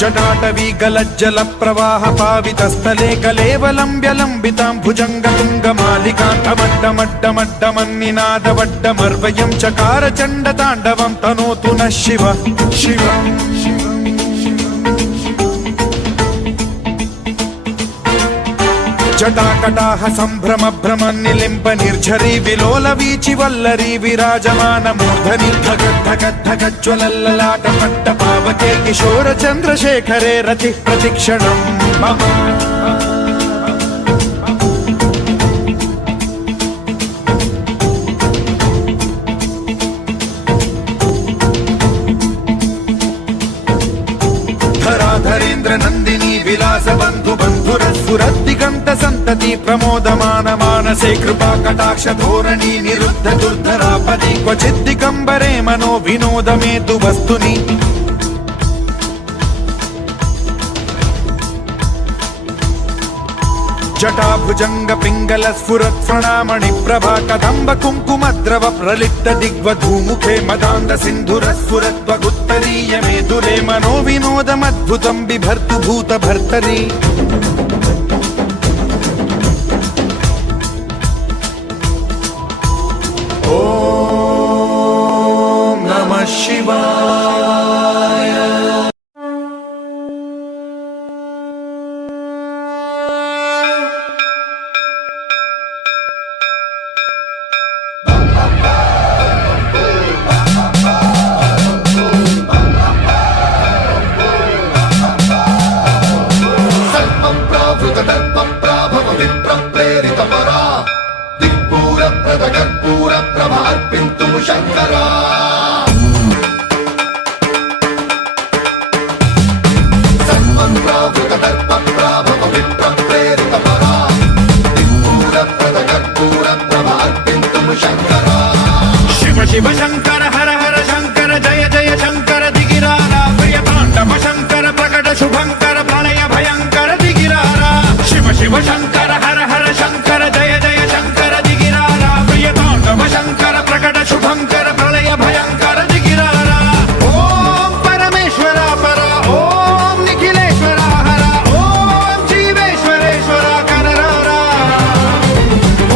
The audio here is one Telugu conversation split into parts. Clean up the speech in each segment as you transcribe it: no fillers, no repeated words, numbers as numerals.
जटाटवी गलज्जल प्रवाह पावितस्थले कलेवलम्ब्यलम्बितां भुजङ्गतुङ्गमालिकान्तमड्डमड्डमड्डमन्निनादवड्डमर्वयं चकार चण्डताण्डवं तनोतु नः शिव शिवम् जटाकटाह सम्भ्रम भ्रम निलिम्ब निर्झरी विलोल वीचि वल्लरी विराजमान मूर्धनि धगद्धगद्धगज्ज्वलल्ललाट पट्ट पावके किशोर चन्द्रशेखरे रति प्रतिक्षणम् मम धराधरेन्द्र नन्दिनी विलास बन्धु बन्धुरस्फुरद्दिगन्त सन्तति प्रमोदमान मानसे कृपा कटाक्ष धोरणी निरुद्ध दुर्धरापदि क्वचित् दिगम्बरे मनो विनोदमेतु वस्तुनि जटाभुजंग पिंगल स्फुरत् प्रणामणि प्रभा कदम्ब कुङ्कुमद्रव प्रलिप्त दिग्वधूमुखे मदान्ध सिन्धुर स्फुरत्वगुत्तरीय मेदुरे मनो विनोदमद्भुतं बिभर्तु भूत भर्तरि ॐ नमः शिवाय। शंकरा शिव शिव शंकर हर हर शंकर जय जय शंकर दिगिरारा प्रिय तांडव शंकर प्रकट शुभंकर प्रणय भयंकर दिगिरारा शिव शिव शंकर हर हर शंकर जय जय शंकर दिगिरारा प्रिय तांडव शंकर प्रकट शुभंकर प्रलय भयंकर दिगिरारा ओम परमेश्वरा परा ओम निखिलेश्वरा हरा ओम जीवेश्वरेश्वरा कररारा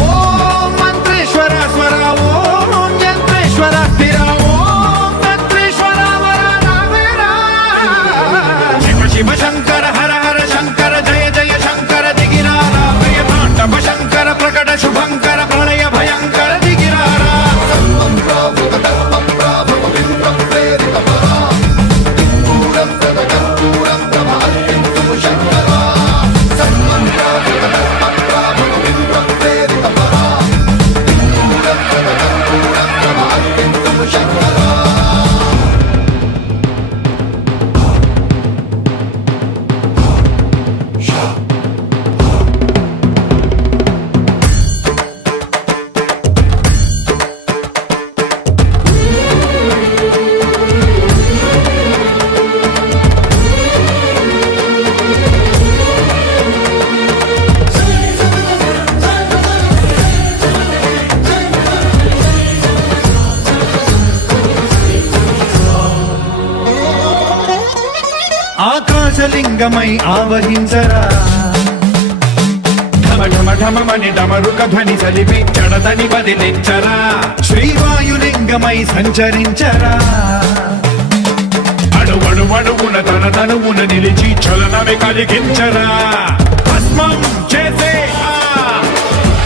ओम मंत्रेश्वरा स्वरा ओम यंत्रेश्वरा स्थिरा ओम तंत्रेश्वरा वरा नावेरा शिव शिव शंकर हर हर शंकर जय जय शंकर दिगिरारा प्रिय तांडव शंकर प्रकट शुभंकर प्रलय भयंकर दिगिरारा ఆకాశలింగమై ఆవహించరా ఢమ ఢమ ఢమమని డమరుక ధ్వని సలిపి జడదని బదిలించరా శ్రీవాయులింగమై సంచరించరా అణువణువున తన తనువున నిలిచి చలనమే కలిగించరా భస్మం చేసే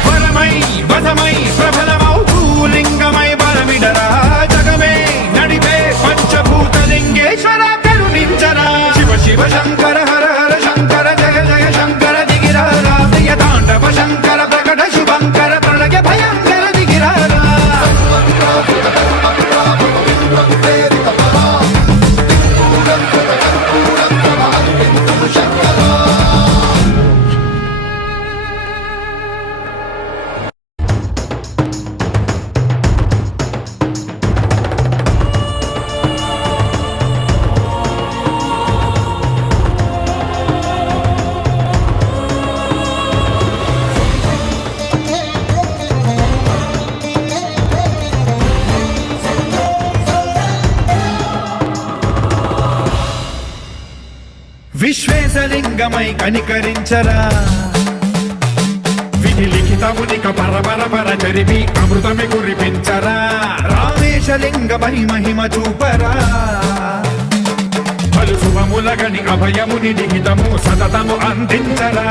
వరమై వసమై ప్రబలమౌతూ లింగమై బలమిడరా జగమే నడిపే పంచభూతలింగేశ్వర కరుణించరా శివ శివ శంకర హర హర శంకర జయ జయ శంకర దిగిరారా ప్రియ తాండవ శంకర ప్రకట శుభంకర ప్రళయ భయంకర దిగిరారా విశ్వేశలింగమై కనికరించరా విధి లిఖితమునిక పరపర చరివి అమృతమి కురిపించరా రామేశలింగమై మహిమ చూపరా పలు శుభములగని అభయముని లిఖితము సతతము అందించరా